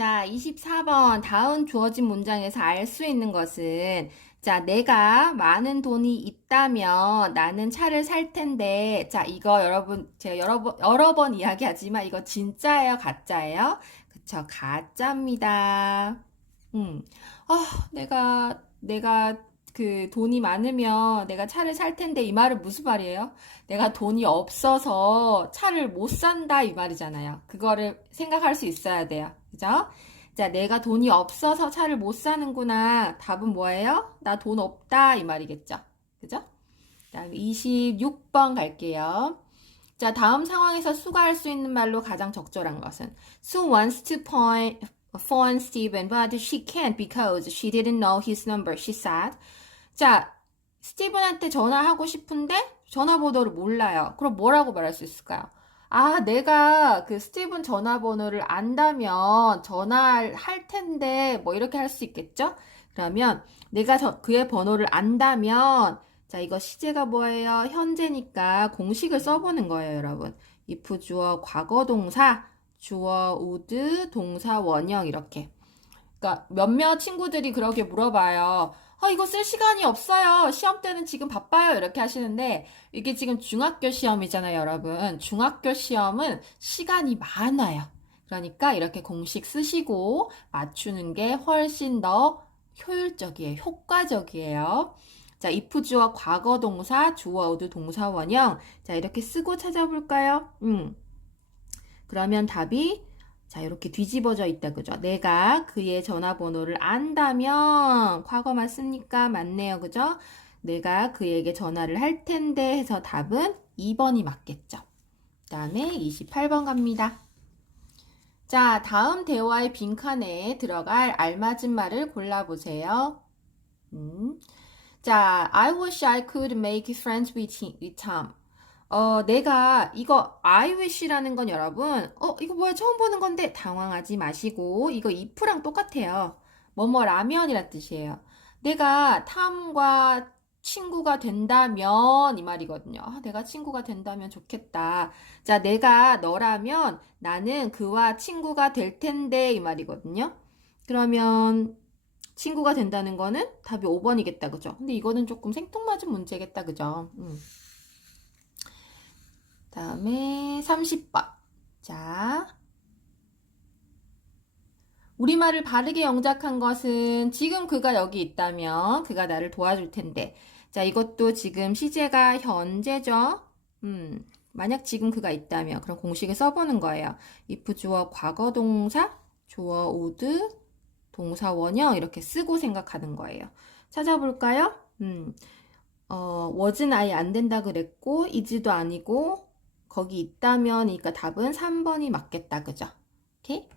자, 24번. 다음 주어진 문장에서 알 수 있는 것은, 자, 내가 많은 돈이 있다면 나는 차를 살 텐데, 자, 이거 여러분, 제가 여러 번, 여러 번 이야기하지만 이거 진짜예요? 가짜예요? 그쵸, 가짜입니다. 음, 아, 내가, 내가 그 돈이 많으면 내가 차를 살 텐데 이 말은 무슨 말이에요? 내가 돈이 없어서 차를 못 산다 이 말이잖아요. 그거를 생각할 수 있어야 돼요. 그죠? 자, 내가 돈이 없어서 차를 못 사는구나. 답은 뭐예요? 나 돈 없다 이 말이겠죠. 그죠? 다음 26번 갈게요. 자, 다음 상황에서 수가 할 수 있는 말로 가장 적절한 것은 Sue wants to point, phone Steven, but she can't because she didn't know his number, she said. 자, 스티븐한테 전화하고 싶은데 전화번호를 몰라요. 그럼 뭐라고 말할 수 있을까요? 아, 내가 그 스티븐 전화번호를 안다면 전화를 할 텐데 뭐 이렇게 할 수 있겠죠? 그러면 내가 저, 그의 번호를 안다면 자, 이거 시제가 뭐예요? 현재니까 공식을 써보는 거예요, 여러분. if 주어 과거 동사, 주어 would 동사 원형 이렇게. 그러니까 몇몇 친구들이 그렇게 물어봐요. 아, 이거 쓸 시간이 없어요. 시험 때는 지금 바빠요. 이렇게 하시는데, 이게 지금 중학교 시험이잖아요, 여러분. 중학교 시험은 시간이 많아요. 그러니까 이렇게 공식 쓰시고 맞추는 게 훨씬 더 효율적이에요. 효과적이에요. 자, if 주어 과거 동사, 주어 would 동사 원형. 자, 이렇게 쓰고 찾아볼까요? 음. 그러면 답이 자, 이렇게 뒤집어져 있다, 그죠? 내가 그의 전화번호를 안다면, 과거만 쓰니까 맞네요, 그죠? 내가 그에게 전화를 할 텐데 해서 답은 2번이 맞겠죠. 그 다음에 28번 갑니다. 자, 다음 대화의 빈칸에 들어갈 알맞은 말을 골라보세요. 음. 자, I wish I could make friends with, him. 어, 내가 이거 I wish라는 건 여러분, 어, 이거 뭐야 처음 보는 건데 당황하지 마시고 이거 if랑 똑같아요. 뭐뭐 라면이란 뜻이에요. 내가 탐과 친구가 된다면 이 말이거든요. 아, 내가 친구가 된다면 좋겠다. 자, 내가 너라면 나는 그와 친구가 될 텐데 이 말이거든요. 그러면 친구가 된다는 거는 답이 5번이겠다, 그죠? 근데 이거는 조금 생뚱맞은 문제겠다, 그죠? 음. 다음에 30번. 자. 우리말을 바르게 영작한 것은 지금 그가 여기 있다면 그가 나를 도와줄 텐데. 자, 이것도 지금 시제가 현재죠? 음, 만약 지금 그가 있다면 그럼 공식을 써보는 거예요. if 주어 과거 동사, 주어 would, 동사 원형 이렇게 쓰고 생각하는 거예요. 찾아볼까요? 음, 어, was는 아예 안 된다 그랬고, is도 아니고, 거기 있다면, 그러니까 답은 3번이 맞겠다. 그죠? 오케이?